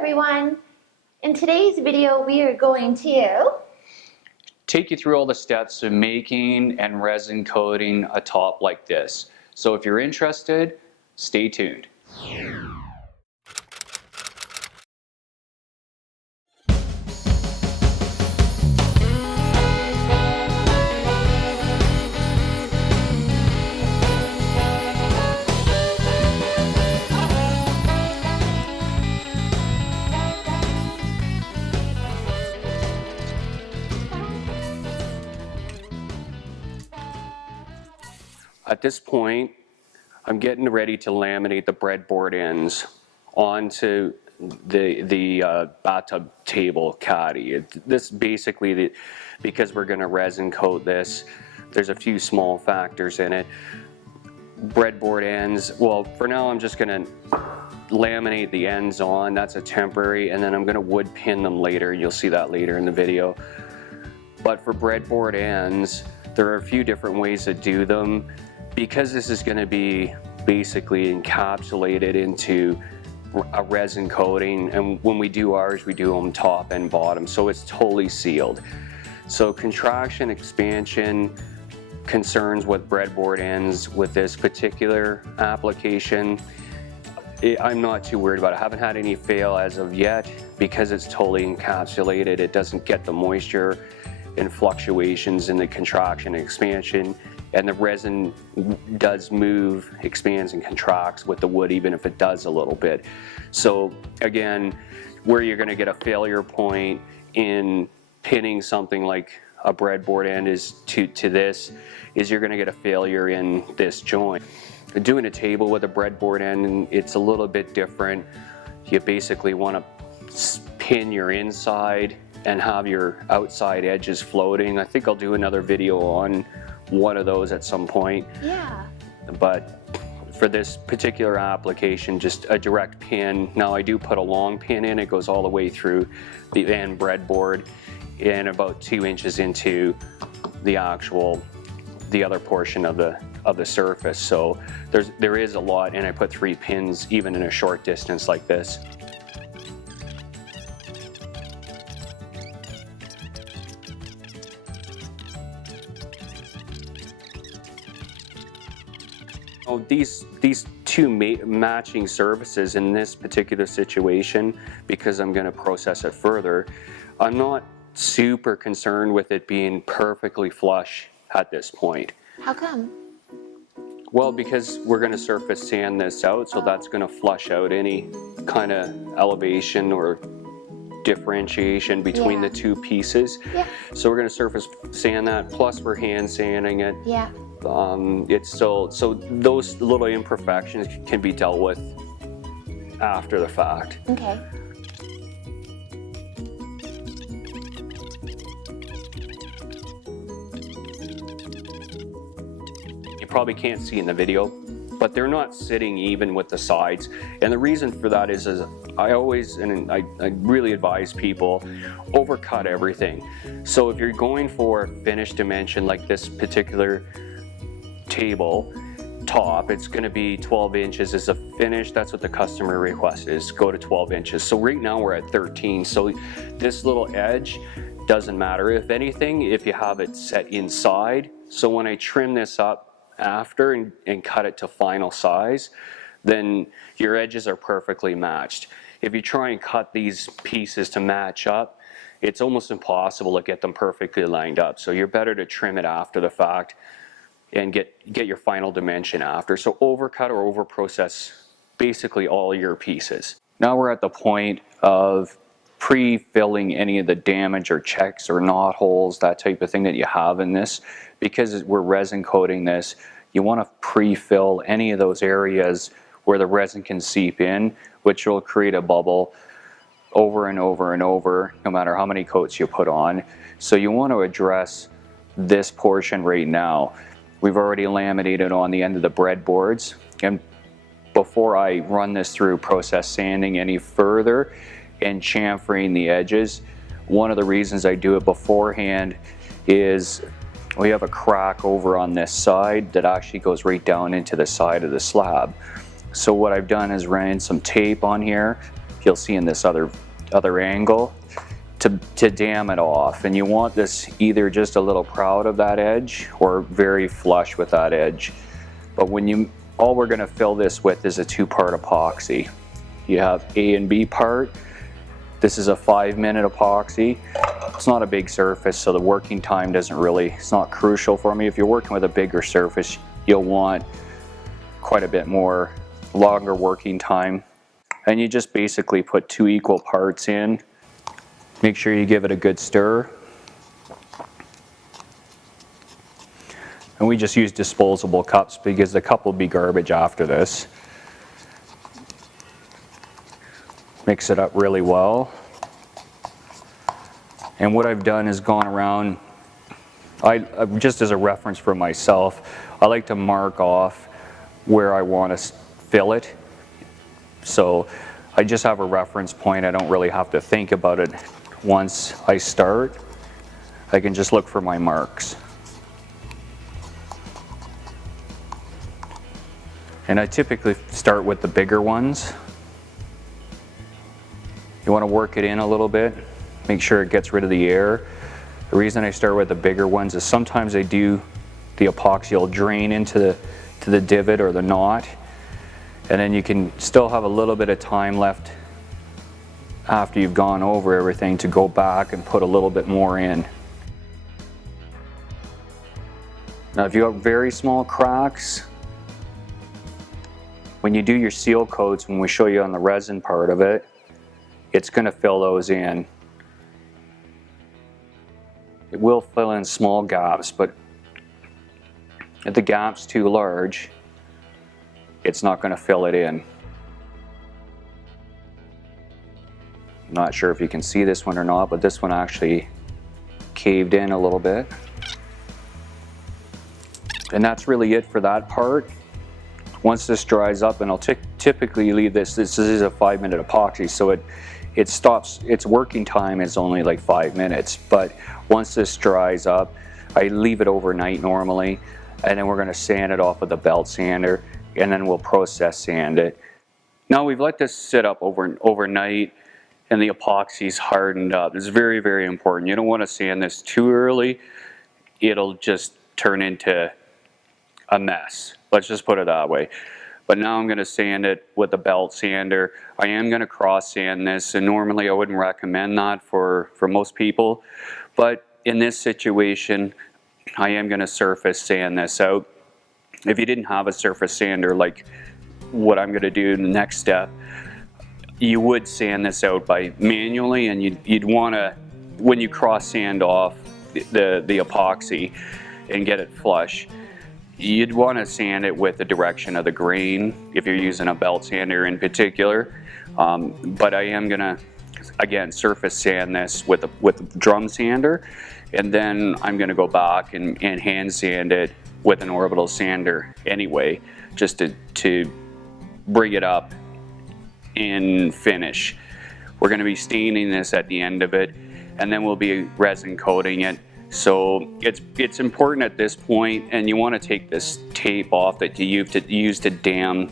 everyone. In today's video, we are going to take you through all the steps of making and resin coating a top like this. So if you're interested, stay tuned. At this point, I'm getting ready to laminate the breadboard ends onto the bathtub table caddy. This basically, because we're going to resin coat this, there's a few small factors in it. Breadboard ends, well, for now I'm just going to laminate the ends on. That's a temporary, and then I'm going to wood pin them later. You'll see that later in the video. But for breadboard ends, there are a few different ways to do them. Because this is going to be basically encapsulated into a resin coating, and when we do ours, we do them top and bottom, so it's totally sealed. So contraction, expansion, concerns with breadboard ends with this particular application, I'm not too worried about it. I haven't had any fail as of yet because it's totally encapsulated. It doesn't get the moisture and fluctuations in the contraction and expansion. And the resin does move, expands and contracts with the wood, even if it does a little bit. So again, where you're gonna get a failure point in pinning something like a breadboard end is to this, is you're gonna get a failure in this joint. Doing a table with a breadboard end, it's a little bit different. You basically wanna pin your inside and have your outside edges floating. I think I'll do another video on one of those at some point. Yeah. But for this particular application, just a direct pin. Now I do put a long pin in, it goes all the way through the end breadboard and about 2 inches into the other portion of the surface. So there is a lot, and I put 3 pins even in a short distance like this. These two matching surfaces in this particular situation, because I'm going to process it further, I'm not super concerned with it being perfectly flush at this point. How come? Well, because we're going to surface sand this out, so that's going to flush out any kind of elevation or differentiation between the two pieces. Yeah. So we're going to surface sand that, plus we're hand sanding it. Yeah. So those little imperfections can be dealt with after the fact. Okay. You probably can't see in the video, but they're not sitting even with the sides. And the reason for that is I always, and I really advise people, overcut everything. So if you're going for finished dimension like this particular table top, it's going to be 12 inches as a finish. That's what the customer request is, go to 12 inches. So right now we're at 13. So this little edge doesn't matter. If anything, if you have it set inside, so when I trim this up after and cut it to final size, then your edges are perfectly matched. If you try and cut these pieces to match up, it's almost impossible to get them perfectly lined up. So you're better to trim it after the fact and get your final dimension after. So overcut or over process basically all your pieces. Now we're at the point of pre-filling any of the damage or checks or knot holes, that type of thing that you have in this. Because we're resin coating this, you want to pre-fill any of those areas where the resin can seep in, which will create a bubble over and over and over, no matter how many coats you put on. So you want to address this portion right now. We've already laminated on the end of the breadboards, and before I run this through process sanding any further and chamfering the edges, one of the reasons I do it beforehand is we have a crack over on this side that actually goes right down into the side of the slab. So what I've done is ran some tape on here you'll see in this other angle, to dam it off. And you want this either just a little proud of that edge or very flush with that edge. But all we're going to fill this with is a 2-part epoxy. You have A and B part. This is a 5-minute epoxy. It's not a big surface, so the working time it's not crucial for me. If you're working with a bigger surface, you'll want quite a bit longer working time. And you just basically put 2 equal parts in. Make sure you give it a good stir. And we just use disposable cups because the cup will be garbage after this. Mix it up really well. And what I've done is gone around, just as a reference for myself, I like to mark off where I want to fill it. So I just have a reference point. I don't really have to think about it. Once I start, I can just look for my marks. And I typically start with the bigger ones. You want to work it in a little bit, make sure it gets rid of the air. The reason I start with the bigger ones is sometimes the epoxy will drain into the divot or the knot, and then you can still have a little bit of time left after you've gone over everything to go back and put a little bit more in. Now if you have very small cracks, when you do your seal coats, when we show you on the resin part of it, it's going to fill those in. It will fill in small gaps, but if the gap's too large, it's not going to fill it in. I'm not sure if you can see this one or not, but this one actually caved in a little bit. And that's really it for that part. Once this dries up, and I'll typically leave this is a 5-minute epoxy, so it stops, its working time is only like 5 minutes. But once this dries up, I leave it overnight normally, and then we're going to sand it off with a belt sander, and then we'll process sand it. Now we've let this sit up overnight, and the epoxy's hardened up. It's very, very important. You don't want to sand this too early. It'll just turn into a mess. Let's just put it that way. But now I'm going to sand it with a belt sander. I am going to cross sand this, and normally I wouldn't recommend that for most people. But in this situation, I am going to surface sand this out. If you didn't have a surface sander like what I'm going to do in the next step, you would sand this out by manually, and you'd want to, when you cross sand off the epoxy and get it flush, you'd want to sand it with the direction of the grain if you're using a belt sander in particular. But I am going to, again, surface sand this with a drum sander, and then I'm going to go back and hand sand it with an orbital sander anyway, just to bring it up and finish. We're going to be staining this at the end of it, and then we'll be resin coating it. So it's important at this point, and you want to take this tape off that you use to dam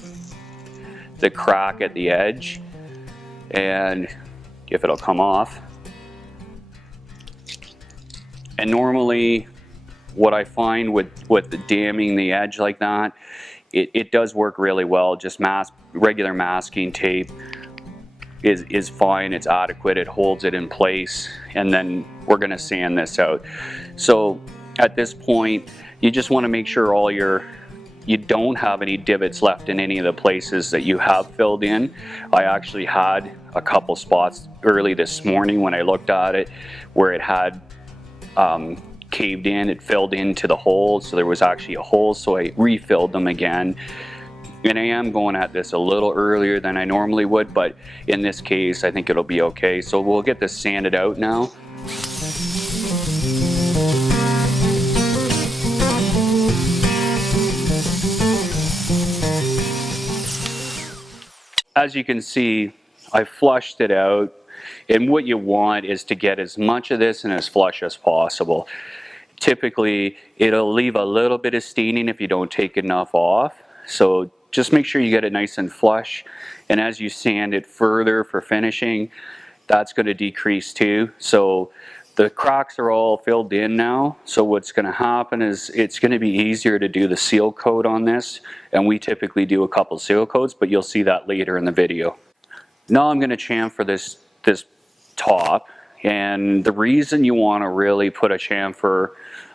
the crack at the edge, and if it'll come off. And normally what I find with the damming the edge like that, it does work really well. Just regular masking tape is fine, it's adequate, it holds it in place, and then we're going to sand this out. So at this point, you just want to make sure you don't have any divots left in any of the places that you have filled in. I actually had a couple spots early this morning when I looked at it where it had caved in, it filled into the hole, so there was actually a hole, so I refilled them again. And I am going at this a little earlier than I normally would, but in this case I think it'll be okay. So we'll get this sanded out now. As you can see, I flushed it out, and what you want is to get as much of this in as flush as possible. Typically it'll leave a little bit of staining if you don't take enough off, so just make sure you get it nice and flush. And as you sand it further for finishing, that's going to decrease too. So the cracks are all filled in now. So what's going to happen is it's going to be easier to do the seal coat on this. And we typically do a couple seal coats, but you'll see that later in the video. Now I'm going to chamfer this top. And the reason you want to really put a chamfer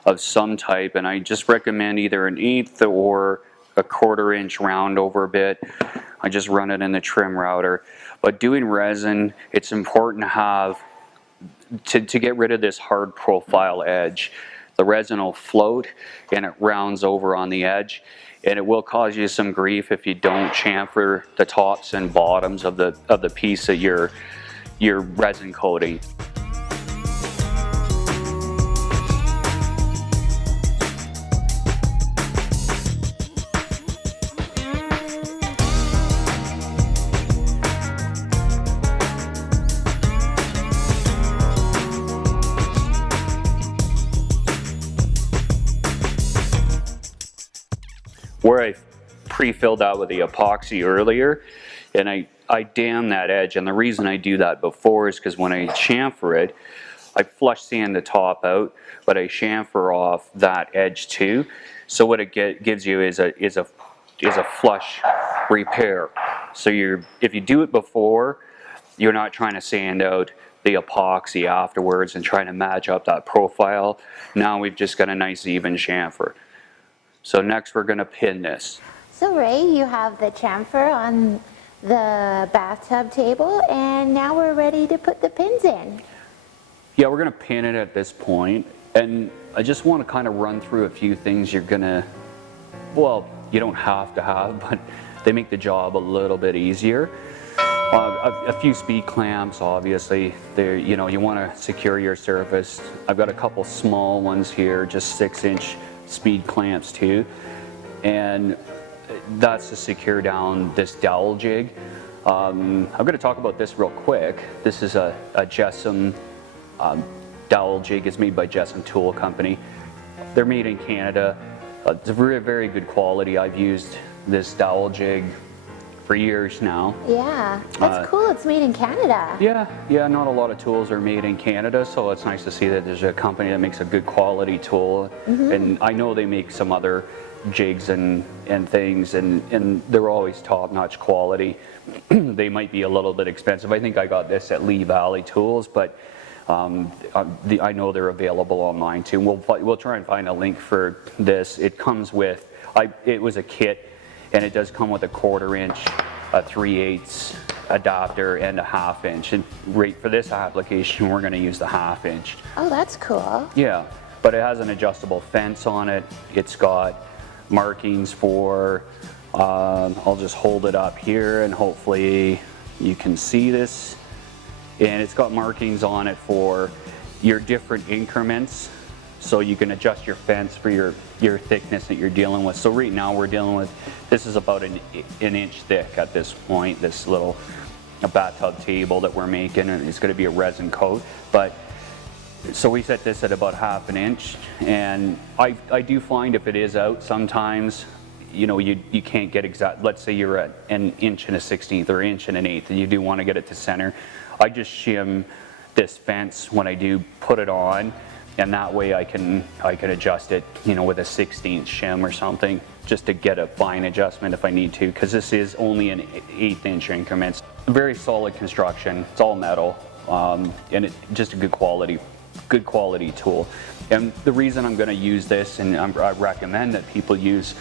of some type, and I just recommend either an 1/8 or a 1/4 inch round over bit. I just run it in the trim router. But doing resin, it's important to have, to get rid of this hard profile edge. The resin will float and it rounds over on the edge, and it will cause you some grief if you don't chamfer the tops and bottoms of the piece that you're resin coating. Where I pre-filled out with the epoxy earlier, and I dam that edge, and the reason I do that before is because when I chamfer it, I flush sand the top out, but I chamfer off that edge too. So what it gives you is a flush repair. So if you do it before, you're not trying to sand out the epoxy afterwards and trying to match up that profile. Now we've just got a nice even chamfer. So next we're going to pin this. So Ray, you have the chamfer on the bathtub table, and now we're ready to put the pins in. Yeah, we're going to pin it at this point, and I just want to kind of run through a few things you're going to, well, you don't have to have, but they make the job a little bit easier. A few speed clamps, obviously. You want to secure your surface. I've got a couple small ones here, just 6-inch speed clamps too, and that's to secure down this dowel jig. I'm going to talk about this real quick. This is a Jessam dowel jig. It's made by Jessam Tool Company. They're made in Canada. It's a very, very good quality. I've used this dowel jig for years now. Yeah, that's cool. It's made in Canada. Yeah, not a lot of tools are made in Canada, so it's nice to see that there's a company that makes a good quality tool. And I know they make some other jigs and things, and they're always top-notch quality. They might be a little bit expensive. I think I got this at Lee Valley Tools, but I know they're available online too. We'll try and find a link for this. It comes with, it was a kit, and it does come with a 1/4 inch, a 3/8 adapter, and a 1/2 inch. And right for this application, we're going to use the 1/2 inch. Oh, that's cool. Yeah, but it has an adjustable fence on it. It's got markings for, I'll just hold it up here and hopefully you can see this. And it's got markings on it for your different increments, so you can adjust your fence for your thickness that you're dealing with. So right now we're dealing with, this is about an inch thick at this point, this little bathtub table that we're making, and it's going to be a resin coat. But so we set this at about 1/2 inch, and I do find if it is out sometimes, you can't get exact. Let's say you're at an 1 1/16 or 1 1/8, and you do want to get it to center. I just shim this fence when I do put it on, and that way I can adjust it, with a 1/16 shim or something, just to get a fine adjustment if I need to, because this is only an 1/8 inch increments. Very solid construction. It's all metal, and just a good quality tool. And the reason I'm going to use this, and I recommend that people use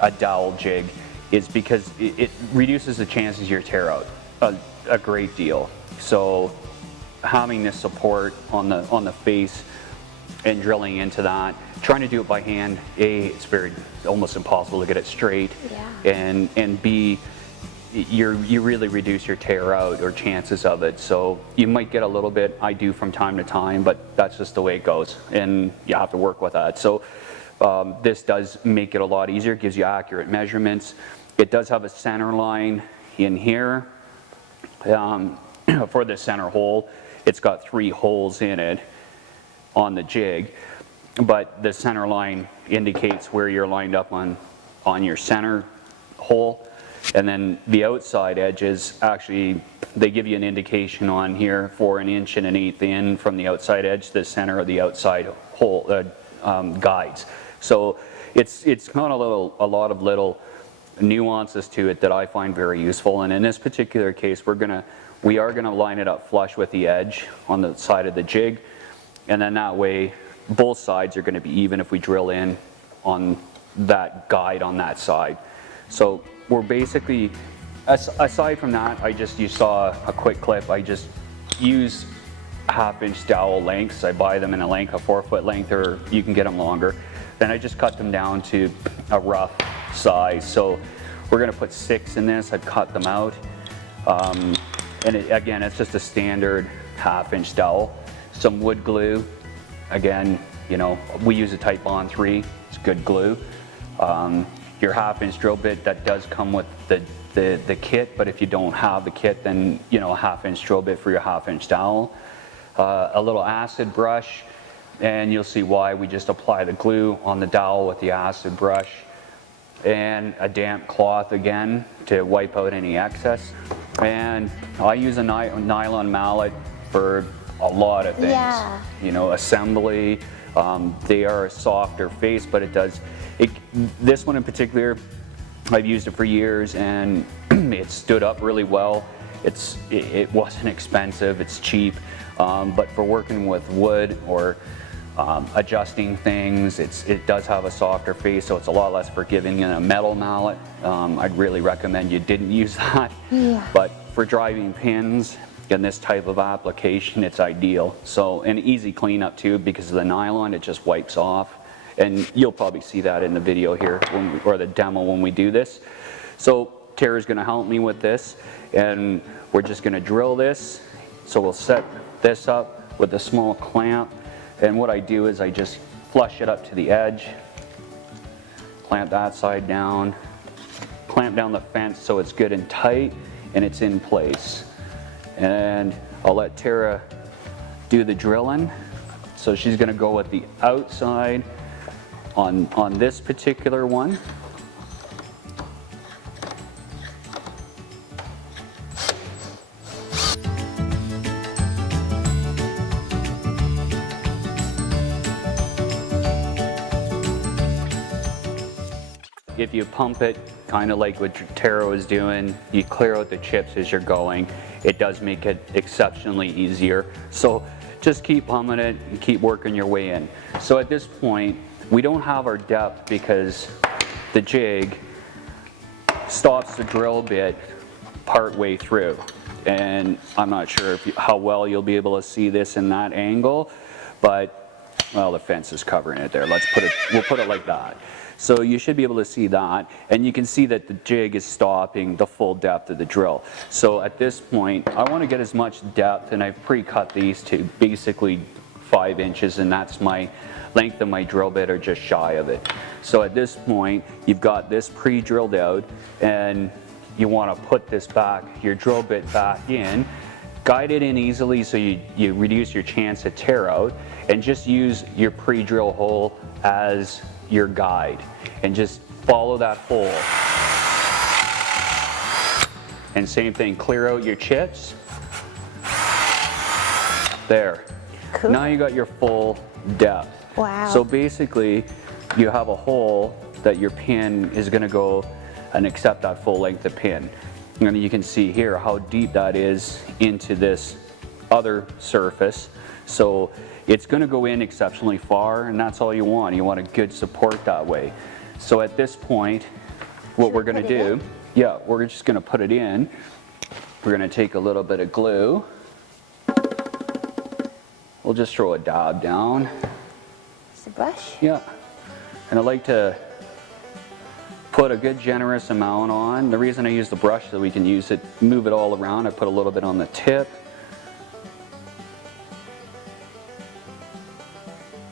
a dowel jig, is because it reduces the chances you tear out a great deal. So having this support on the face and drilling into that, trying to do it by hand, it's almost impossible to get it straight. Yeah. And B, you really reduce your tear out or chances of it. So you might get a little bit, I do from time to time, but that's just the way it goes, and you have to work with that. So this does make it a lot easier, gives you accurate measurements. It does have a center line in here for the center hole. It's got 3 holes in it on the jig, but the center line indicates where you're lined up on your center hole. And then the outside edges, actually, they give you an indication on here for 1 inch and 1/8 in from the outside edge to the center of the outside hole guides. So it's got a lot of little nuances to it that I find very useful. And in this particular case, we are gonna line it up flush with the edge on the side of the jig, and then that way both sides are gonna be even if we drill in on that guide on that side. So we're basically, aside from that, you saw a quick clip, I just use 1/2 inch dowel lengths. I buy them in a length, a 4-foot length, or you can get them longer. Then I just cut them down to a rough size. So we're gonna put 6 in this. I've cut them out. And again, it's just a standard 1/2 inch dowel. Some wood glue. Again, you know, we use a Type Bond 3. It's good glue. Your 1/2 inch drill bit, that does come with the kit, but if you don't have the kit, then, you know, a 1/2 inch drill bit for your 1/2 inch dowel. A little acid brush, and you'll see why we just apply the glue on the dowel with the acid brush. And a damp cloth again to wipe out any excess. And I use a nylon mallet for a lot of things. Yeah. You know, assembly, they are a softer face, but this one in particular, I've used it for years and it stood up really well. It wasn't expensive, it's cheap, but for working with wood or adjusting things, it does have a softer face, so it's a lot less forgiving than a metal mallet. I'd really recommend you didn't use that. Yeah. But for driving pins in this type of application, it's ideal. So, an easy cleanup too, because of the nylon, it just wipes off. And you'll probably see that in the video here, or the demo when we do this. So Tara's gonna help me with this, and we're just gonna drill this. So we'll set this up with a small clamp, and what I do is I just flush it up to the edge, clamp that side down, clamp down the fence so it's good and tight, and it's in place. And I'll let Tara do the drilling. So she's gonna go with the outside on this particular one. If you pump it, kind of like what Tara was doing, you clear out the chips as you're going. It does make it exceptionally easier. So just keep pumping it and keep working your way in. So at this point, we don't have our depth because the jig stops the drill bit part way through. And I'm not sure how well you'll be able to see this in that angle, but, well, the fence is covering it there. We'll put it like that. So you should be able to see that, and you can see that the jig is stopping the full depth of the drill. So at this point, I want to get as much depth, and I've pre-cut these to basically 5 inches, and that's my length of my drill bit, or just shy of it. So at this point, you've got this pre-drilled out, and you want to put this back, your drill bit back in, guide it in easily so you reduce your chance of tear out, and just use your pre-drill hole as your guide, and just follow that hole. And same thing, clear out your chips. There. Cool. Now you got your full depth. Wow. So basically, you have a hole that your pin is going to go and accept that full length of pin. And you can see here how deep that is into this other surface. So it's going to go in exceptionally far, and that's all you want. You want a good support that way. So at this point, what we're going to do, yeah, we're just going to put it in. We're going to take a little bit of glue. We'll just throw a dab down. It's a brush. Yeah, and I like to put a good generous amount on. The reason I use the brush is so we can use it, move it all around. I put a little bit on the tip.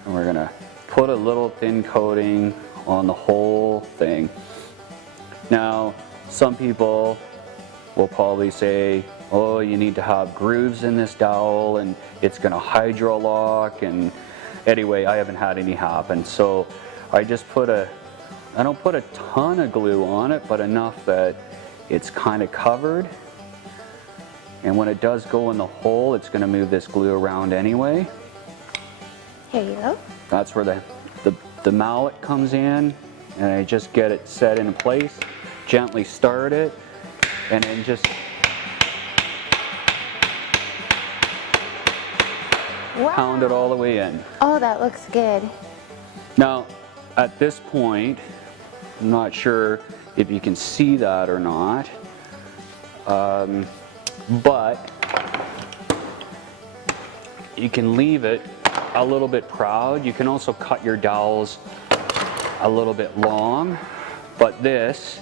And we're gonna put a little thin coating on the whole thing. Now, some people will probably say, oh, you need to have grooves in this dowel and it's gonna hydro lock, and anyway, I haven't had any happen. So I just I don't put a ton of glue on it, but enough that it's kind of covered. And when it does go in the hole, it's going to move this glue around anyway. Here you go. That's where the mallet comes in, and I just get it set in place, gently start it, and then just Wow. pound it all the way in. Oh, that looks good. Now, at this point, I'm not sure if you can see that or not, but you can leave it a little bit proud. You can also cut your dowels a little bit long, but this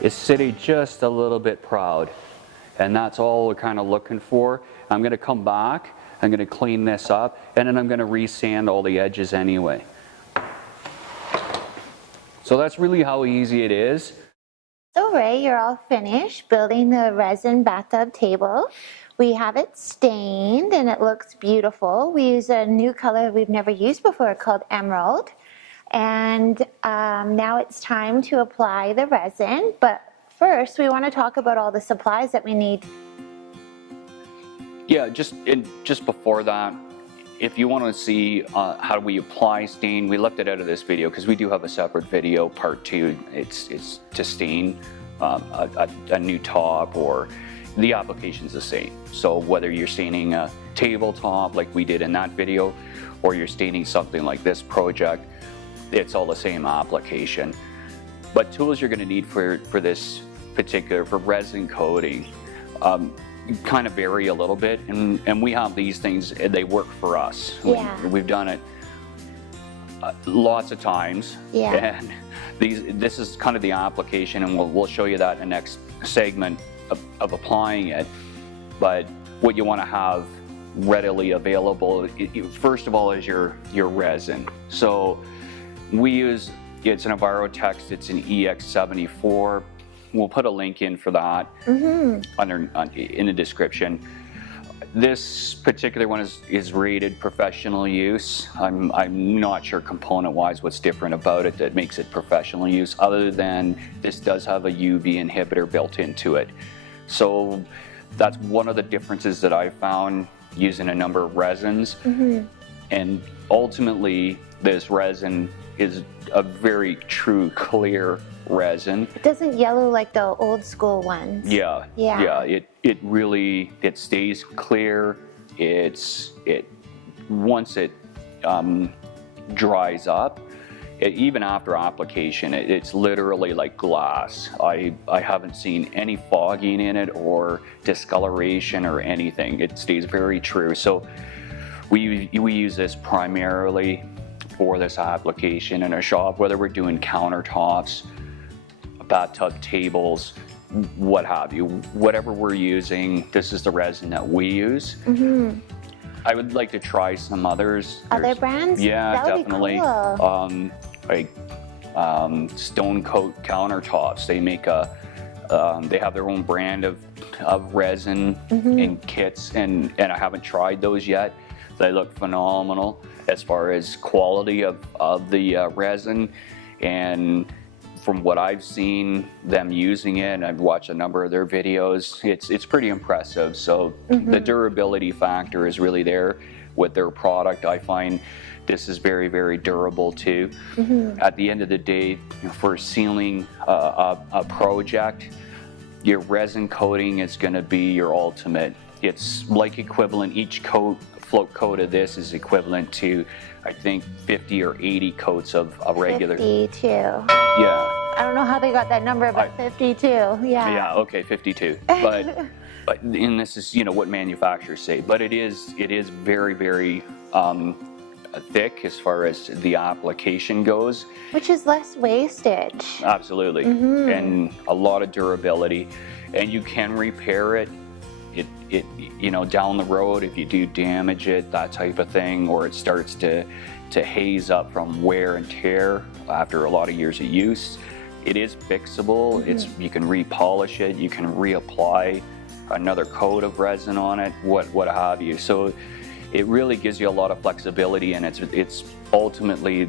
is sitting just a little bit proud, and that's all we're kind of looking for. I'm going to come back, I'm going to clean this up, and then I'm going to resand all the edges anyway. So that's really how easy it is. So Ray, you're all finished building the resin bathtub table. We have it stained and it looks beautiful. We use a new color we've never used before called emerald. And now it's time to apply the resin. But first we want to talk about all the supplies that we need. Yeah, just before that, if you want to see how we apply stain, we left it out of this video because we do have a separate video, part 2. It's to stain a new top, or the application's the same. So whether you're staining a tabletop like we did in that video, or you're staining something like this project, it's all the same application. But tools you're going to need for this particular, for resin coating, kind of vary a little bit, and we have these things, and they work for us. Yeah. We've done it lots of times. Yeah. And this is kind of the application, and we'll show you that in the next segment of applying it. But what you want to have readily available, first of all, is your resin. So we use, it's an EnviroTex, it's an EX74. We'll put a link in for that in the description. This particular one is rated professional use. I'm not sure component-wise what's different about it that makes it professional use, other than this does have a UV inhibitor built into it. So that's one of the differences that I found using a number of resins. And ultimately, this resin is a very true clear resin. It doesn't yellow like the old school ones. Yeah. It really, it stays clear. Once it dries up, even after application, it's literally like glass. I haven't seen any fogging in it or discoloration or anything. It stays very true. So we use this primarily for this application in a shop, whether we're doing countertops, bathtub tables, what have you. Whatever we're using, this is the resin that we use. I would like to try some others. Other brands? Yeah, That would be definitely. cool. Like Stone Coat countertops. They make they have their own brand of resin and kits, and I haven't tried those yet. They look phenomenal as far as quality of the resin, and from what I've seen them using it, and I've watched a number of their videos, it's pretty impressive. So the durability factor is really there with their product. I find this is very, very durable too. At the end of the day, for sealing a project, your resin coating is going to be your ultimate. It's like equivalent, each float coat of this is equivalent to, I think, 50 or 80 coats of a regular. 52. Yeah. I don't know how they got that number, but 52. Yeah, okay, 52. But and this is, what manufacturers say, but it is very, very thick as far as the application goes. Which is less wastage. Absolutely. And a lot of durability, and you can repair it. Down the road, if you do damage it, that type of thing, or it starts to haze up from wear and tear after a lot of years of use, it is fixable. You can repolish it, you can reapply another coat of resin on it, what have you. So it really gives you a lot of flexibility, and it's ultimately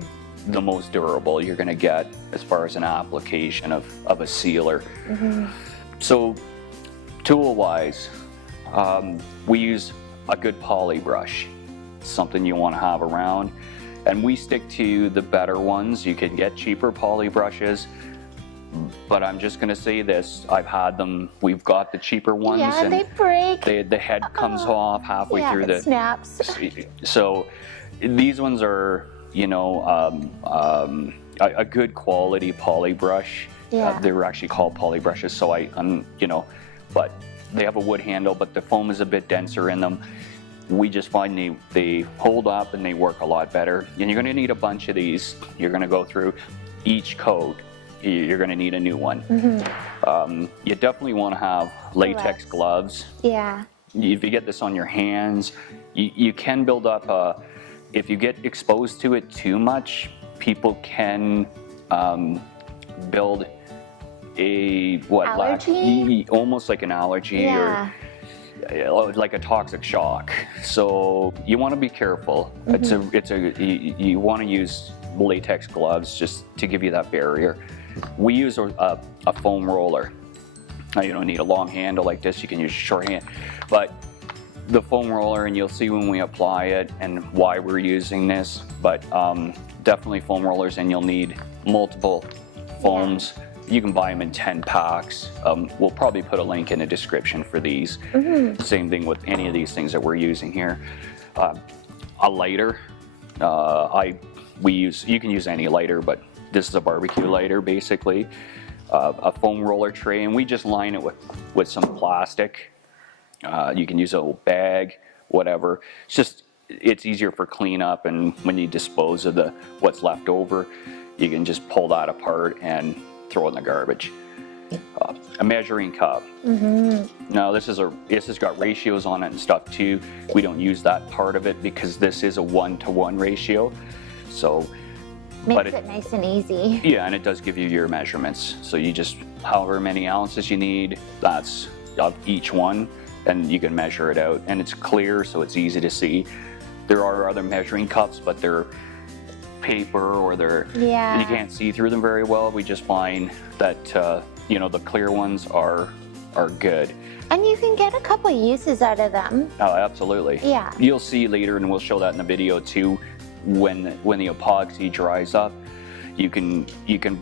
the most durable you're going to get as far as an application of a sealer. So tool-wise, we use a good poly brush, something you want to have around, and we stick to the better ones. You can get cheaper poly brushes, but I'm just going to say this, I've had them, we've got the cheaper ones, Yeah, and they break. the head comes off halfway Yeah, through it the snaps. So these ones are, you know, a good quality poly brush. Yeah. They were actually called poly brushes, so you know, but they have a wood handle, but the foam is a bit denser in them. We just find they hold up and they work a lot better. And you're going to need a bunch of these. You're going to go through each coat. You're going to need a new one. You definitely want to have latex gloves. Yeah. If you get this on your hands, you can build up if you get exposed to it too much, people can build a Allergy? almost like an allergy, Yeah. or like a toxic shock. So you want to be careful. You want to use latex gloves just to give you that barrier. We use a foam roller. Now, you don't need a long handle like this, you can use a short hand, but the foam roller, and you'll see when we apply it and why we're using this, but definitely foam rollers, and you'll need multiple foams. You can buy them in 10 packs. We'll probably put a link in the description for these. Same thing with any of these things that we're using here. A lighter, you can use any lighter, but this is a barbecue lighter basically. A foam roller tray, and we just line it with some plastic. You can use a little bag, whatever. It's easier for cleanup, and when you dispose of what's left over, you can just pull that apart and throw it in the garbage. A measuring cup. Now this has got ratios on it and stuff too. We don't use that part of it because this is a 1-to-1 ratio. So Makes it nice and easy. yeah, and it does give you your measurements. So you just, however many ounces you need, that's of each one, and you can measure it out. And it's clear, so it's easy to see. There are other measuring cups, but they're paper, or and you can't see through them very well. We just find that you know, the clear ones are good. And you can get a couple uses out of them. Oh, absolutely. Yeah. You'll see later, and we'll show that in the video too. When the epoxy dries up, you can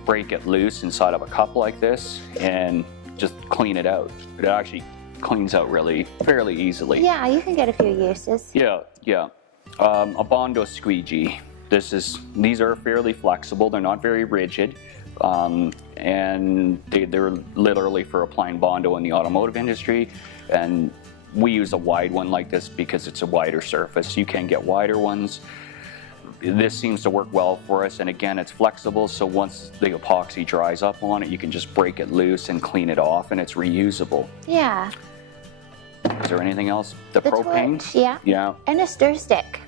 break it loose inside of a cup like this and just clean it out. It actually cleans out fairly easily. Yeah, you can get a few uses. Yeah. A Bondo squeegee. These are fairly flexible. They're not very rigid, and they're literally for applying Bondo in the automotive industry. And we use a wide one like this because it's a wider surface. You can get wider ones. This seems to work well for us, and again, it's flexible, so once the epoxy dries up on it, you can just break it loose and clean it off, and it's reusable. Yeah. Is there anything else? The propane? Torch, yeah. Yeah. And a stir stick.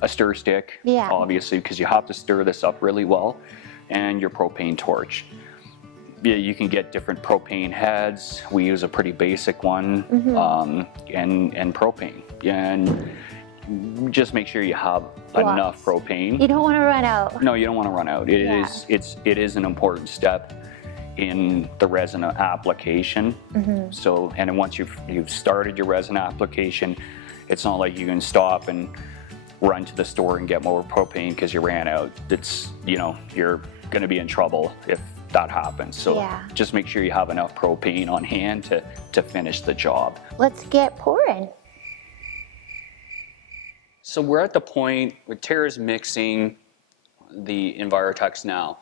A stir stick, Yeah. obviously, because you have to stir this up really well, and your propane torch. Yeah, you can get different propane heads. We use a pretty basic one, and propane. And just make sure you have enough propane. You don't want to run out. No, you don't want to run out. It is an important step in the resin application. So, and then once you've started your resin application, it's not like you can stop and run to the store and get more propane because you ran out. It's, you know, you're going to be in trouble if that happens. So just make sure you have enough propane on hand to finish the job. Let's get pouring. So we're at the point where Tara's mixing the Envirotex now.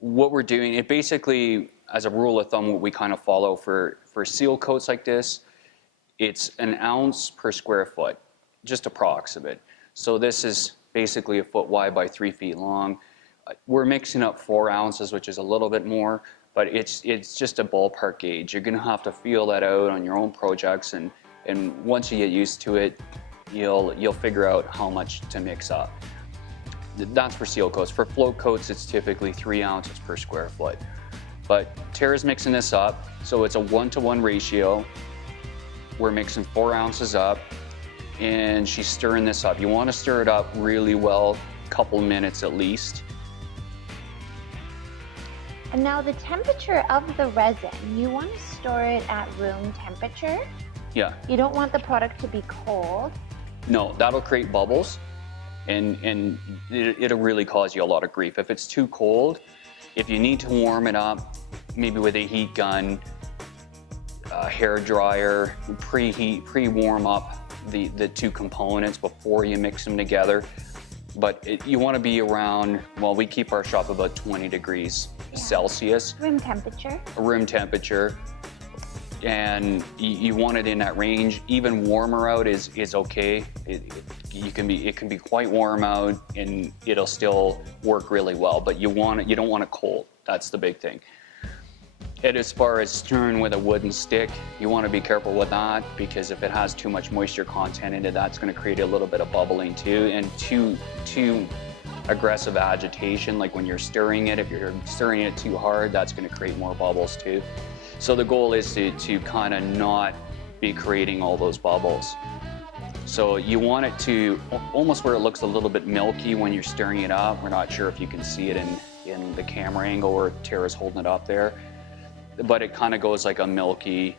What we're doing, it basically, as a rule of thumb, what we kind of follow for seal coats like this, it's an ounce per square foot, just approximate. So this is basically a foot wide by 3 feet long. We're mixing up 4 ounces, which is a little bit more, but it's just a ballpark gauge. You're gonna have to feel that out on your own projects, and once you get used to it, you'll figure out how much to mix up. That's for seal coats. For float coats, it's typically 3 ounces per square foot. But Tara's mixing this up, so it's a 1-to-1 ratio. We're mixing 4 ounces up, and she's stirring this up. You want to stir it up really well, a couple minutes at least, And now the temperature of the resin, you want to store it at room temperature. Yeah. You don't want the product to be cold. No, that'll create bubbles, and it'll really cause you a lot of grief. If it's too cold, if you need to warm it up, maybe with a heat gun, a hair dryer, pre-warm up the two components before you mix them together. But you want to be around, well, we keep our shop about 20 degrees Celsius. Room temperature. Room temperature. And you want it in that range. Even warmer out is okay. It can be quite warm out, and it'll still work really well. But you don't want it cold. That's the big thing. And as far as stirring with a wooden stick, you want to be careful with that, because if it has too much moisture content in it, that's going to create a little bit of bubbling too. And too aggressive agitation, like when you're stirring it, if you're stirring it too hard, that's going to create more bubbles too. So the goal is to kind of not be creating all those bubbles. So you want it to almost where it looks a little bit milky when you're stirring it up. We're not sure if you can see it in the camera angle where Tara's holding it up there, but it kind of goes like a milky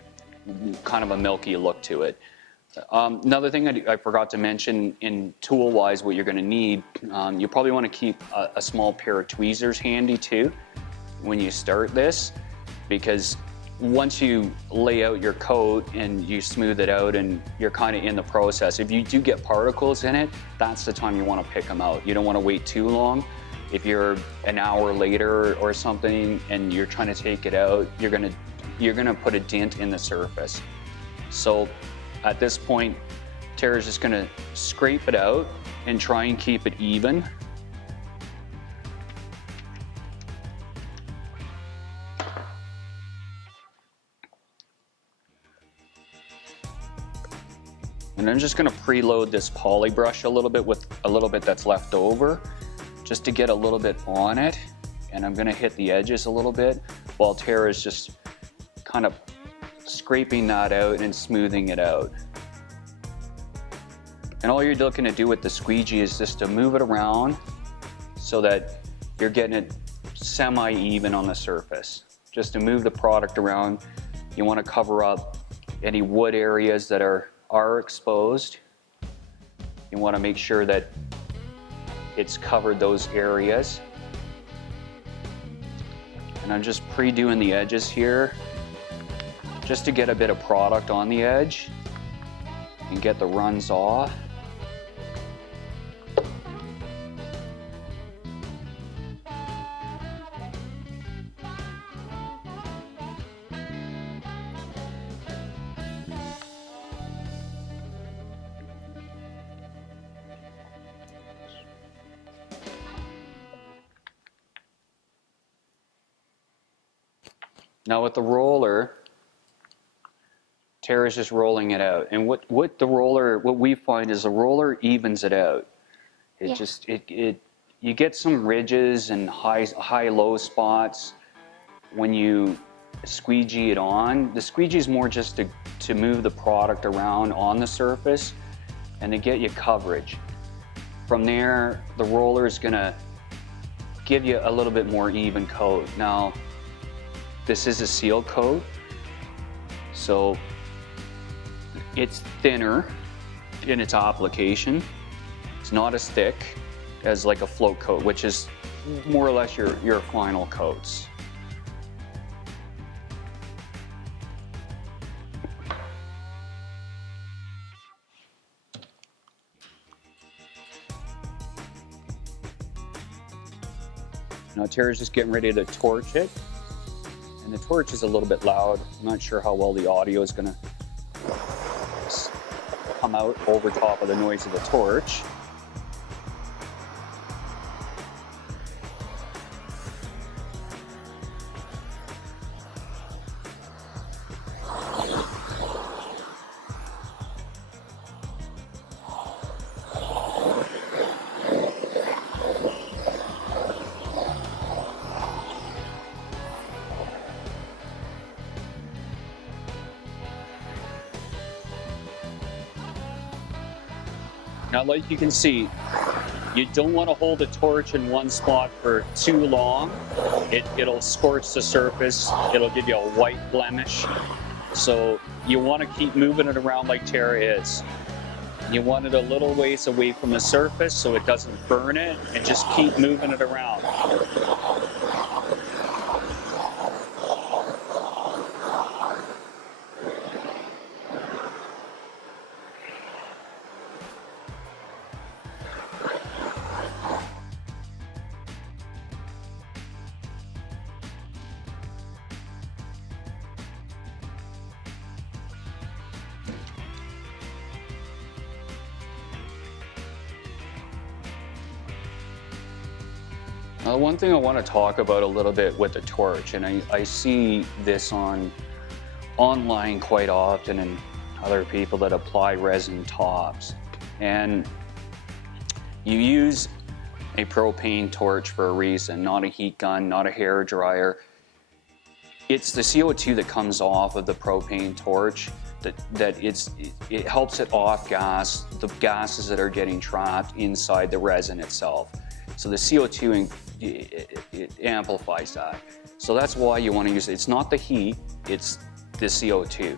look to it. Another thing I forgot to mention, in tool-wise, what you're going to need, you probably want to keep a small pair of tweezers handy too when you start this, because once you lay out your coat and you smooth it out and you're kind of in the process, if you do get particles in it, that's the time you want to pick them out. You don't want to wait too long. If you're an hour later or something and you're trying to take it out, you're gonna put a dent in the surface. So at this point, Tara's just gonna scrape it out and try and keep it even. And I'm just gonna preload this poly brush a little bit with a little bit that's left over, just to get a little bit on it. And I'm gonna hit the edges a little bit while Tara's just kind of scraping that out and smoothing it out. And all you're looking to do with the squeegee is just to move it around so that you're getting it semi-even on the surface. Just to move the product around. You want to cover up any wood areas that are exposed. You want to make sure that it's covered those areas. And I'm just pre-doing the edges here just to get a bit of product on the edge and get the runs off. Now with the roller, Tara's just rolling it out. And what we find is the roller evens it out. You get some ridges and high-low spots when you squeegee it on. The squeegee is more just to move the product around on the surface and to get you coverage. From there, the roller is gonna give you a little bit more even coat. Now, this is a seal coat, so it's thinner in its application. It's not as thick as like a float coat, which is more or less your final coats. Now Tara's just getting ready to torch it. And the torch is a little bit loud. I'm not sure how well the audio is gonna come out over top of the noise of the torch. Now, like you can see, You don't want to hold a torch in one spot for too long. It'll scorch the surface. It'll give you a white blemish. So you want to keep moving it around like Tara is. You want it a little ways away from the surface so it doesn't burn it, and just keep moving it around. One thing I want to talk about a little bit with the torch, and I see this online quite often, and other people that apply resin tops. And you use a propane torch for a reason, not a heat gun, not a hair dryer. It's the CO2 that comes off of the propane torch it helps it off gas, the gases that are getting trapped inside the resin itself. So the CO2 it amplifies that. So that's why you want to use it. It's not the heat, it's the CO2.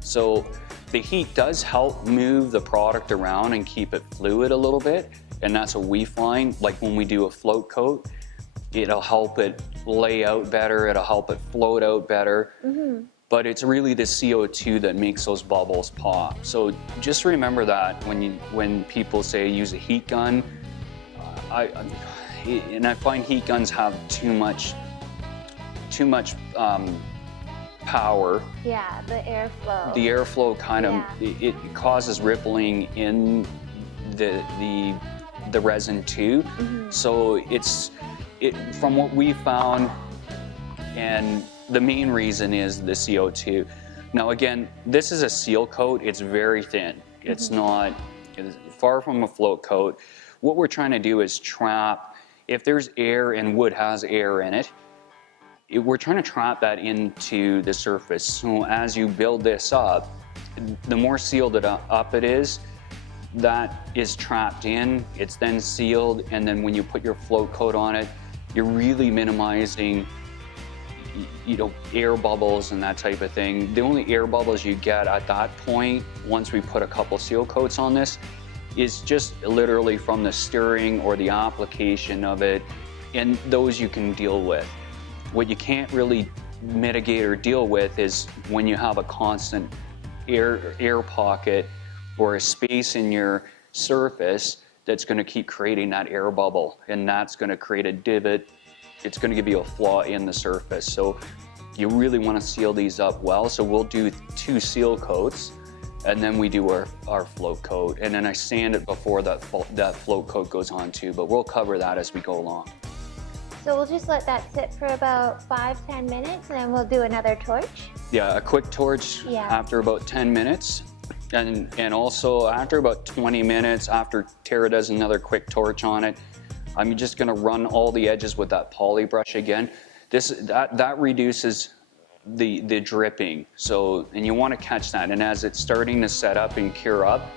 So the heat does help move the product around and keep it fluid a little bit. And that's what we find, like when we do a float coat, it'll help it lay out better, it'll help it float out better. Mm-hmm. But it's really the CO2 that makes those bubbles pop. So just remember that when people say use a heat gun, I find heat guns have too much power. Yeah, the airflow. The airflow kind of it causes rippling in the resin too. Mm-hmm. So from what we found, and the main reason is the CO2. Now again, this is a seal coat. It's very thin. It's not far from a float coat. What we're trying to do is trap, if there's air and wood has air in it, we're trying to trap that into the surface. So as you build this up, the more sealed up it is, that is trapped in, it's then sealed, and then when you put your float coat on it, you're really minimizing air bubbles and that type of thing. The only air bubbles you get at that point, once we put a couple seal coats on this, is just literally from the stirring or the application of it, and those you can deal with. What you can't really mitigate or deal with is when you have a constant air pocket or a space in your surface that's going to keep creating that air bubble, and that's going to create a divot. It's going to give you a flaw in the surface. So you really want to seal these up well. So we'll do 2 seal coats, and then we do our float coat, and then I sand it before that float coat goes on too, but we'll cover that as we go along. So we'll just let that sit for about 5-10 minutes, and then we'll do another torch? Yeah, a quick torch after about 10 minutes. And also after about 20 minutes, after Tara does another quick torch on it, I'm just gonna run all the edges with that poly brush again. That reduces the dripping. So, and you wanna catch that. And as it's starting to set up and cure up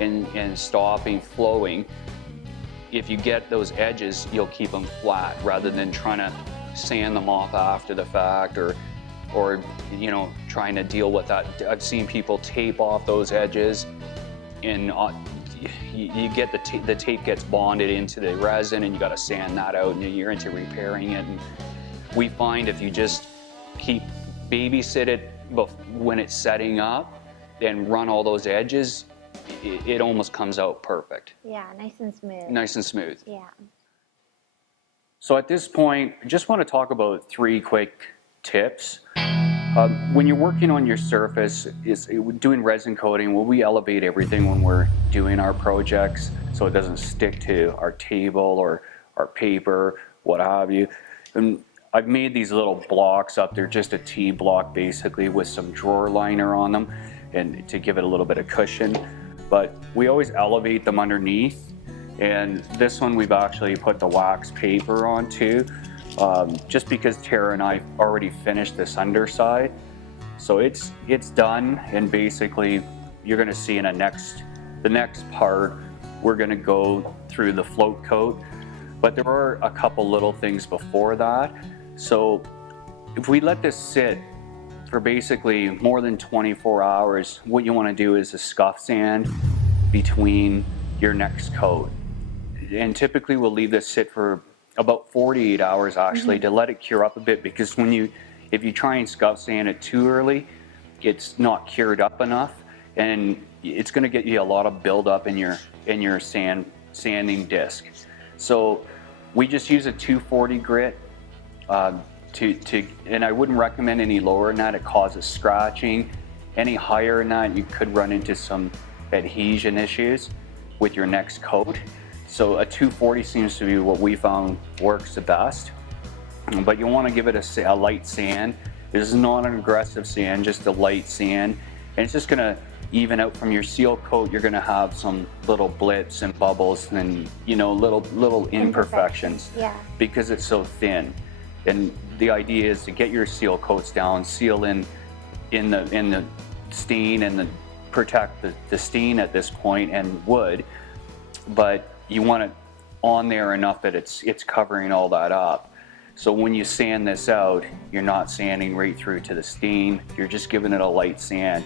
and stopping flowing, if you get those edges, you'll keep them flat rather than trying to sand them off after the fact or trying to deal with that. I've seen people tape off those edges, and you get the tape gets bonded into the resin, and you got to sand that out, and you're into repairing it. And we find if you just keep babysit it when it's setting up and run all those edges, it almost comes out perfect. Yeah, nice and smooth. Nice and smooth. Yeah. So at this point, I just want to talk about 3 quick tips. When you're working on your surface, doing resin coating, we elevate everything when we're doing our projects so it doesn't stick to our table or our paper, what have you. And I've made these little blocks up. They're just a T block basically with some drawer liner on them and to give it a little bit of cushion. But we always elevate them underneath. And this one we've actually put the wax paper on too. Just because Tara and I already finished this underside. So it's done, and basically you're gonna see in the next part we're going to go through the float coat, but there are a couple little things before that. So if we let this sit for basically more than 24 hours, what you want to do is a scuff sand between your next coat. And typically we'll leave this sit for about 48 hours actually to let it cure up a bit, because if you try and scuff sand it too early, it's not cured up enough, and it's going to get you a lot of buildup in your sanding disc. So we just use a 240 grit and I wouldn't recommend any lower than that. It causes scratching. Any higher than that, you could run into some adhesion issues with your next coat. So a 240 seems to be what we found works the best. But you want to give it a light sand. This is not an aggressive sand, just a light sand. And it's just going to even out from your seal coat. You're going to have some little blips and bubbles and, you know, little imperfections. Yeah. Because it's so thin. And the idea is to get your seal coats down, seal in the stain and protect the stain at this point and wood. But you want it on there enough that it's covering all that up. So when you sand this out, you're not sanding right through to the stain, you're just giving it a light sand.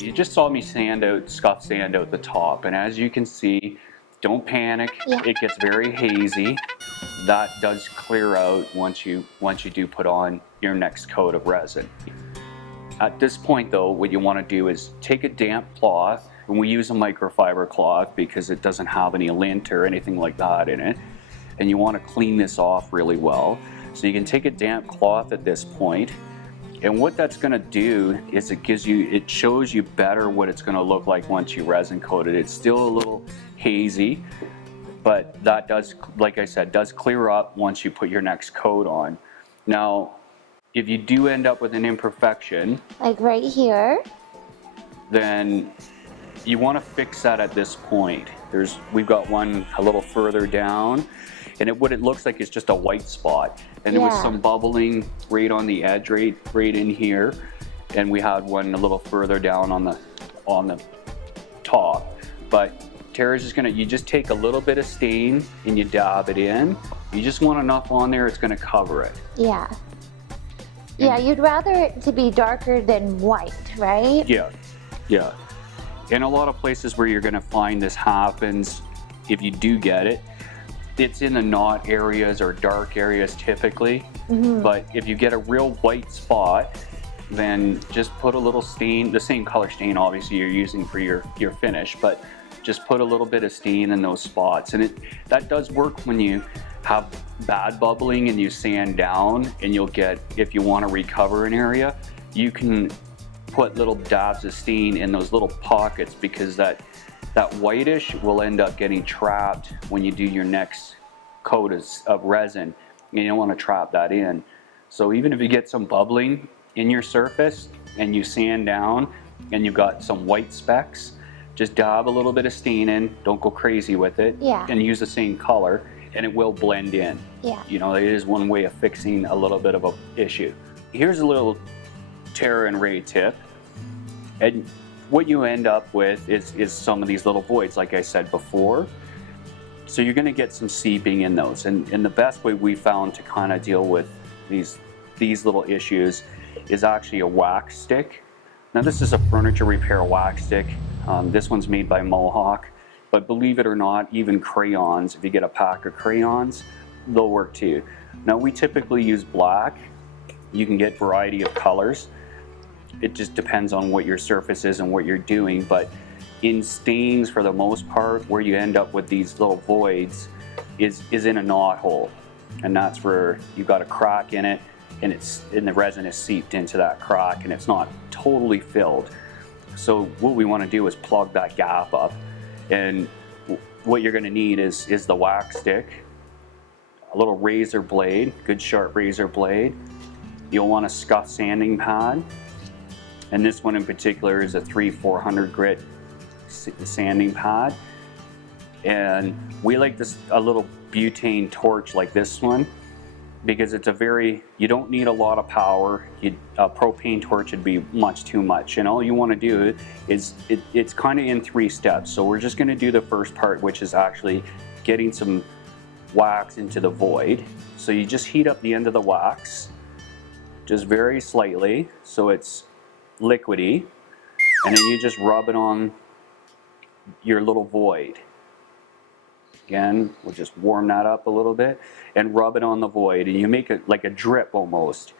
You just saw me scuff sand out the top, and as you can see, don't panic, it gets very hazy. That does clear out once you do put on your next coat of resin. At this point though, what you want to do is take a damp cloth, and we use a microfiber cloth because it doesn't have any lint or anything like that in it, and you want to clean this off really well. So you can take a damp cloth at this point, and what that's going to do is it shows you better what it's going to look like once you resin coat it. It's still a little hazy, but that does, like I said, does clear up once you put your next coat on. Now, if you do end up with an imperfection, like right here, then you want to fix that at this point. We've got one a little further down, and what it looks like is just a white spot, and there was some bubbling right on the edge, right in here, and we had one a little further down on the top. But Tara's just you just take a little bit of stain and you dab it in. You just want enough on there, it's going to cover it. Yeah. Yeah, you'd rather it to be darker than white, right? Yeah, yeah. In a lot of places where you're going to find this happens, if you do get it, it's in the knot areas or dark areas typically. But if you get a real white spot, then just put a little stain, the same color stain obviously you're using for your finish, but just put a little bit of stain in those spots. And that does work when you have bad bubbling and you sand down, and you'll get, if you want to recover an area, you can put little dabs of stain in those little pockets, because that whitish will end up getting trapped when you do your next coat of resin, and you don't want to trap that in. So even if you get some bubbling in your surface and you sand down and you've got some white specks, just dab a little bit of stain in, don't go crazy with it, and use the same color, and it will blend in. You know, it is one way of fixing a little bit of an issue. Here's a little Tara and Ray tip, and what you end up with is some of these little voids, like I said before. So you're going to get some seeping in those, and the best way we found to kind of deal with these little issues is actually a wax stick. Now this is a furniture repair wax stick. This one's made by Mohawk, but believe it or not, even crayons, if you get a pack of crayons, they'll work too. Now we typically use black. You can get a variety of colors. It just depends on what your surface is and what you're doing, but in stains, for the most part, where you end up with these little voids is in a knot hole, and that's where you've got a crack in it, and the resin is seeped into that crack, and it's not totally filled. So what we want to do is plug that gap up, and what you're going to need is the wax stick, a little razor blade, good sharp razor blade. You'll want a scuff sanding pad, and this one in particular is a 3/400 grit sanding pad. And we like a little butane torch like this one, because it's you don't need a lot of power. A propane torch would be much too much. And all you want to do is, it's kind of in 3 steps. So we're just going to do the first part, which is actually getting some wax into the void. So you just heat up the end of the wax, just very slightly, so it's liquidy. And then you just rub it on your little void. Again, we'll just warm that up a little bit and rub it on the void, and you make it like a drip almost.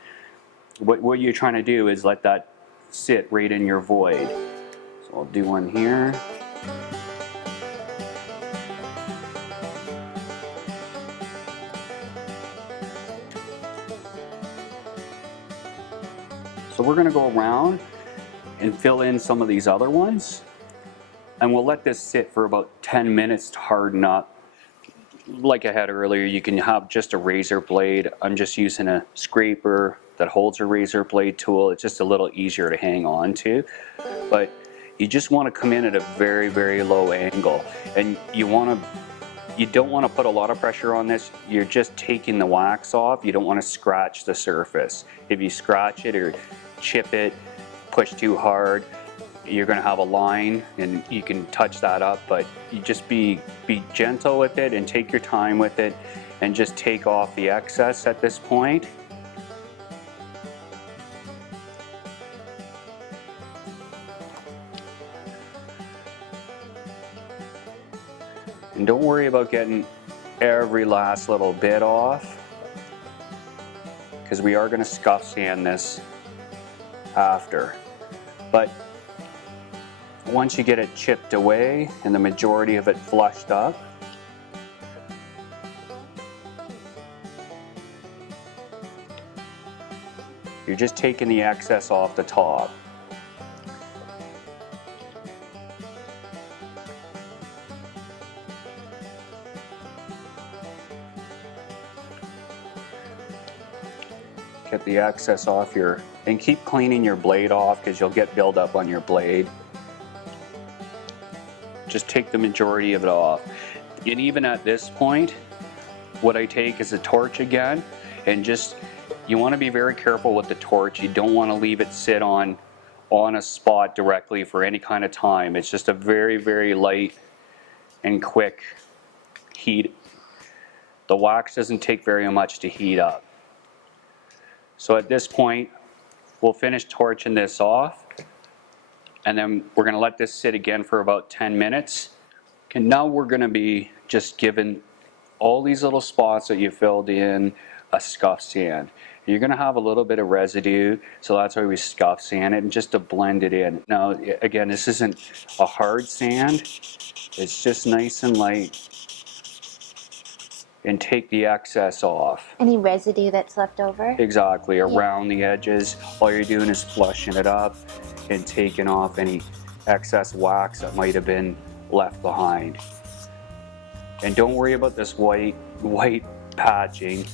What you're trying to do is let that sit right in your void. So I'll do one here. So we're going to go around and fill in some of these other ones, and we'll let this sit for about 10 minutes to harden up. Like I had earlier, you can have just a razor blade. I'm just using a scraper that holds a razor blade tool. It's just a little easier to hang on to. But you just want to come in at a very, very low angle. And you don't want to put a lot of pressure on this. You're just taking the wax off. You don't want to scratch the surface. If you scratch it or chip it, push too hard, you're going to have a line, and you can touch that up. But you just be gentle with it and take your time with it, and just take off the excess at this point. And don't worry about getting every last little bit off, because we are going to scuff sand this after. But once you get it chipped away and the majority of it flushed up, you're just taking the excess off the top. Get the excess off and keep cleaning your blade off, because you'll get buildup on your blade. Just take the majority of it off. And even at this point, what I take is a torch again, and you want to be very careful with the torch. You don't want to leave it sit on a spot directly for any kind of time. It's just a very, very light and quick heat. The wax doesn't take very much to heat up. So at this point, we'll finish torching this off, and then we're going to let this sit again for about 10 minutes. And now we're going to be just giving all these little spots that you filled in a scuff sand. You're going to have a little bit of residue, so that's why we scuff sand it, and just to blend it in. Now, again, this isn't a hard sand. It's just nice and light. And take the excess off. Any residue that's left over? Exactly, around the edges. All you're doing is flushing it up and taking off any excess wax that might have been left behind. And don't worry about this white patching.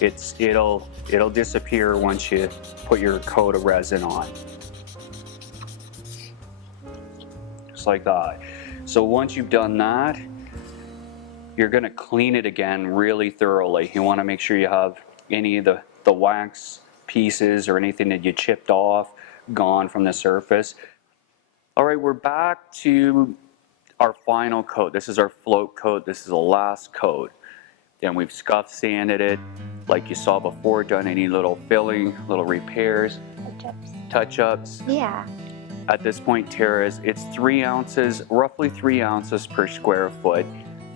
It'll disappear once you put your coat of resin on. Just like that. So once you've done that, you're going to clean it again really thoroughly. You want to make sure you have any of the wax pieces or anything that you chipped off gone from the surface. All right, we're back to our final coat. This is our float coat. This is the last coat. And we've scuff sanded it like you saw before, done any little filling, little repairs, touch-ups. Yeah. At this point, Tara, it's 3 ounces, roughly 3 ounces per square foot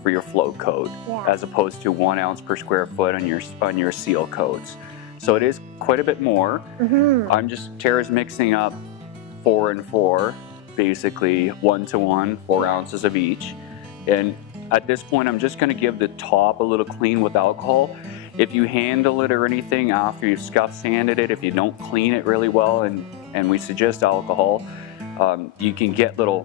for your float coat, as opposed to 1 ounce per square foot on your seal coats. So it is quite a bit more. Tara's mixing up 4 and 4, basically 1 to 1, 4 ounces of each. And at this point, I'm just going to give the top a little clean with alcohol. If you handle it or anything after you've scuff sanded it, if you don't clean it really well, and we suggest alcohol, you can get little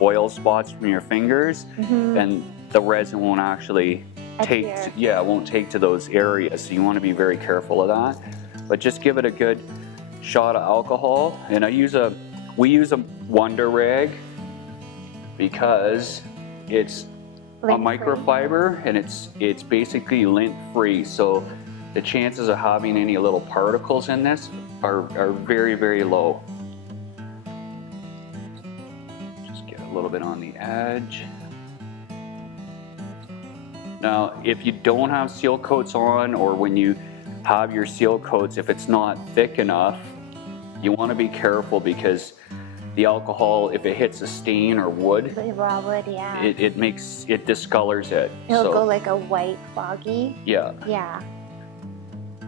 oil spots from your fingers, and the resin won't actually take to those areas. So you want to be very careful of that. But just give it a good shot of alcohol. And we use a Wonder Rag because it's a microfiber, and it's basically lint free. So the chances of having any little particles in this are very, very low. Just get a little bit on the edge. Now, if you don't have seal coats on, or when you have your seal coats, if it's not thick enough, you want to be careful, because the alcohol, if it hits a stain or wood, The raw wood, yeah. it discolors it. It'll go like a white foggy. Yeah. Yeah.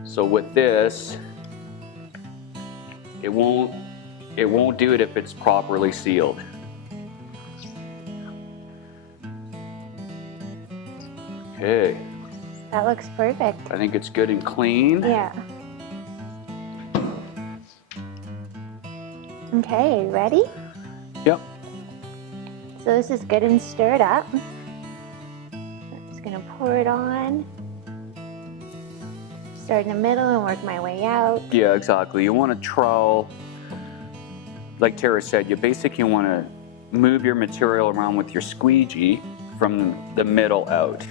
So with this, it won't do it if it's properly sealed. Okay, That looks perfect. I think it's good and clean. Yeah. Okay, ready? Yep. So this is good and stirred up. I'm just gonna pour it on. Start in the middle and work my way out. Yeah, exactly. You want to trowel, like Tara said, you basically want to move your material around with your squeegee from the middle out.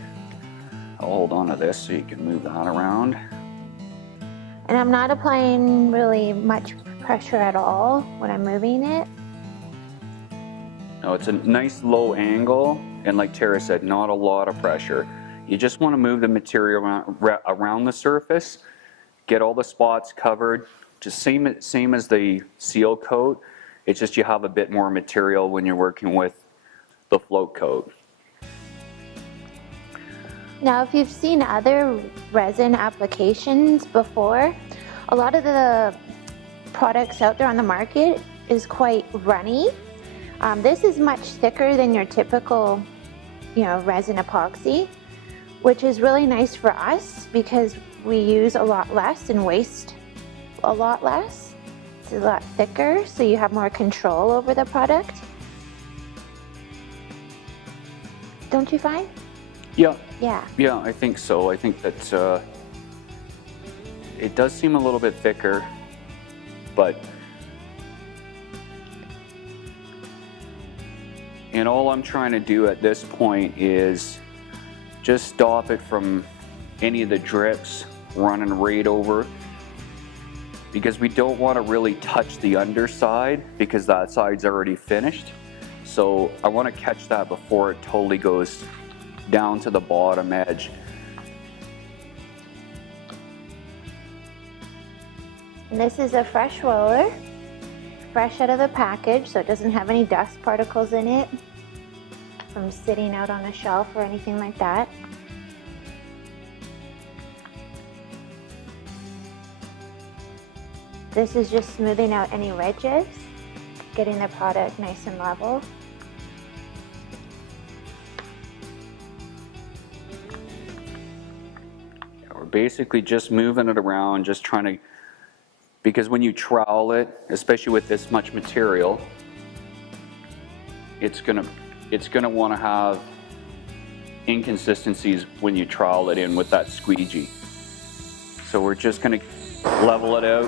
I'll hold on to this so you can move that around. And I'm not applying really much pressure at all when I'm moving it. No, it's a nice low angle, and like Tara said, not a lot of pressure. You just want to move the material around the surface, get all the spots covered, just same as the seal coat. It's just you have a bit more material when you're working with the float coat. Now, if you've seen other resin applications before, a lot of the products out there on the market is quite runny. This is much thicker than your typical, resin epoxy, which is really nice for us because we use a lot less and waste a lot less. It's a lot thicker, so you have more control over the product. Don't you find? Yeah. Yeah. Yeah, I think so. I think that it does seem a little bit thicker, but and all I'm trying to do at this point is just stop it from any of the drips running right over, because we don't want to really touch the underside because that side's already finished. So I want to catch that before it totally goes down to the bottom edge. And this is a fresh roller, fresh out of the package, so it doesn't have any dust particles in it from sitting out on a shelf or anything like that. This is just smoothing out any ridges, getting the product nice and level. We're basically just moving it around, just trying to, because when you trowel it, especially with this much material, it's gonna want to have inconsistencies when you trowel it in with that squeegee. So we're just gonna level it out.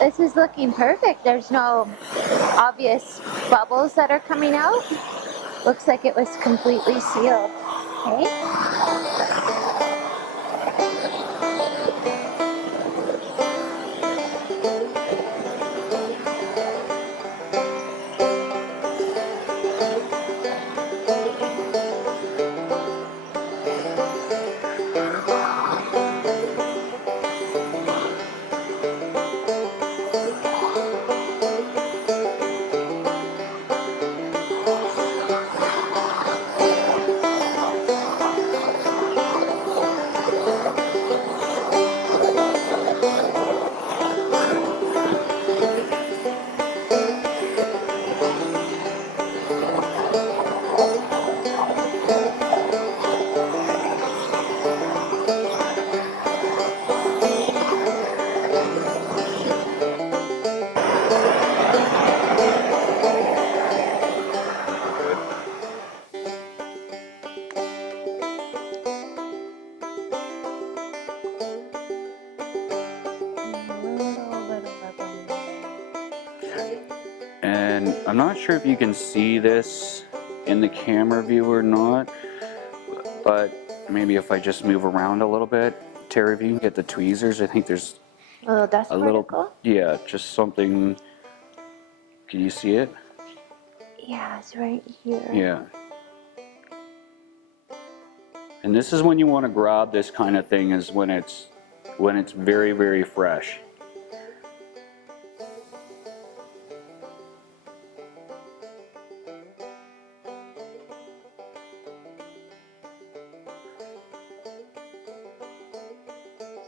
This is looking perfect. There's no obvious bubbles that are coming out. Looks like it was completely sealed. Okay. And I'm not sure if you can see this in the camera view or not, but maybe if I just move around a little bit. Terry, if you can get the tweezers, I think there's A little dust a little, particle? yeah, just something. Can you see it? Yeah, it's right here. Yeah. And this is when you want to grab this kind of thing, is when it's very, very fresh.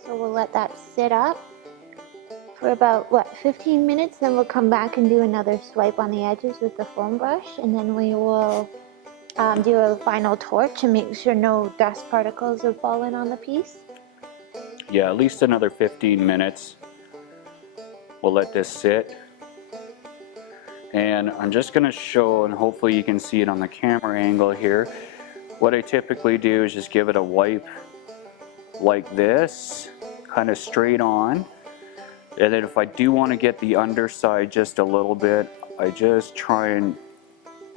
So we'll let that sit up for about, what, 15 minutes? Then we'll come back and do another swipe on the edges with the foam brush. And then we will do a final torch and make sure no dust particles have fallen on the piece. Yeah, at least another 15 minutes. We'll let this sit. And I'm just going to show, and hopefully you can see it on the camera angle here. What I typically do is just give it a wipe like this, kind of straight on. And then if I do want to get the underside just a little bit, I just try and,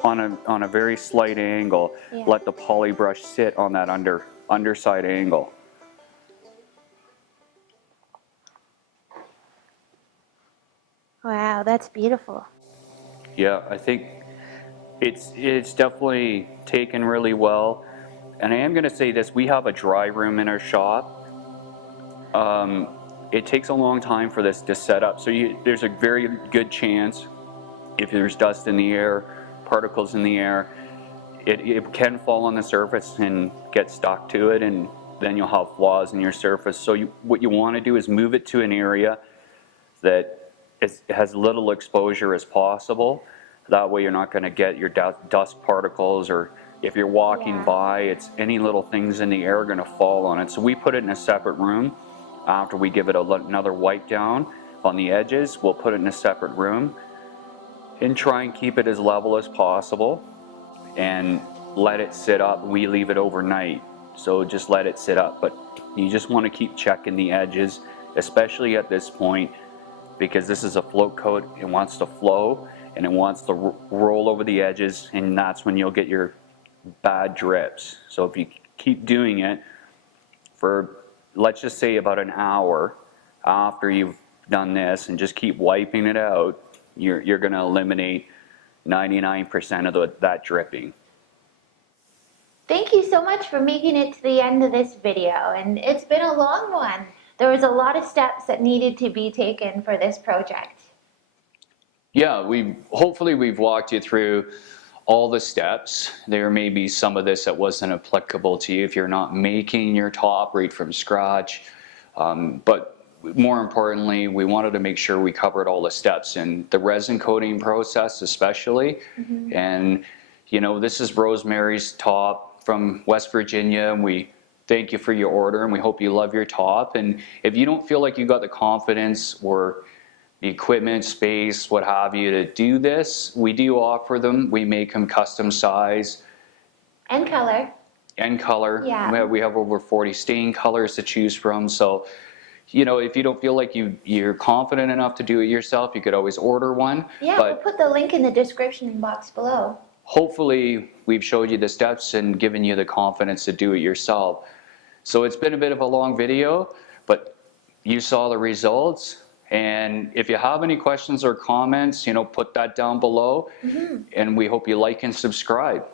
on a very slight angle, let the poly brush sit on that underside angle. Wow, that's beautiful. Yeah, I think it's definitely taken really well. And I am going to say this, we have a dry room in our shop. It takes a long time for this to set up. So there's a very good chance if there's dust in the air, particles in the air, it can fall on the surface and get stuck to it, and then you'll have flaws in your surface. So what you want to do is move it to an area that has little exposure as possible. That way you're not going to get your dust particles, or if you're walking by, it's any little things in the air are going to fall on it. So we put it in a separate room. After we give it another wipe down on the edges, we'll put it in a separate room and try and keep it as level as possible and let it sit up. We leave it overnight, so just let it sit up. But you just want to keep checking the edges, especially at this point, because this is a float coat. It wants to flow and it wants to roll over the edges, and that's when you'll get your bad drips. So if you keep doing it for, let's just say, about an hour after you've done this, and just keep wiping it out, you're going to eliminate 99% of that dripping. Thank you so much for making it to the end of this video, and it's been a long one. There was a lot of steps that needed to be taken for this project. Yeah, hopefully we've walked you through all the steps. There may be some of this that wasn't applicable to you if you're not making your top right from scratch, but more importantly, we wanted to make sure we covered all the steps in the resin coating process, especially. And you know, this is Rosemary's top from West Virginia, and we thank you for your order, and we hope you love your top. And if you don't feel like you got the confidence or the equipment, space, what have you, to do this, we do offer them. We make them custom size. And color. And color. Yeah. We have over 40 stain colors to choose from. So, you know, if you don't feel like you're confident enough to do it yourself, you could always order one. Yeah, but we'll put the link in the description box below. hopefully we've showed you the steps and given you the confidence to do it yourself. So it's been a bit of a long video, but you saw the results. And if you have any questions or comments, put that down below. And we hope you like and subscribe.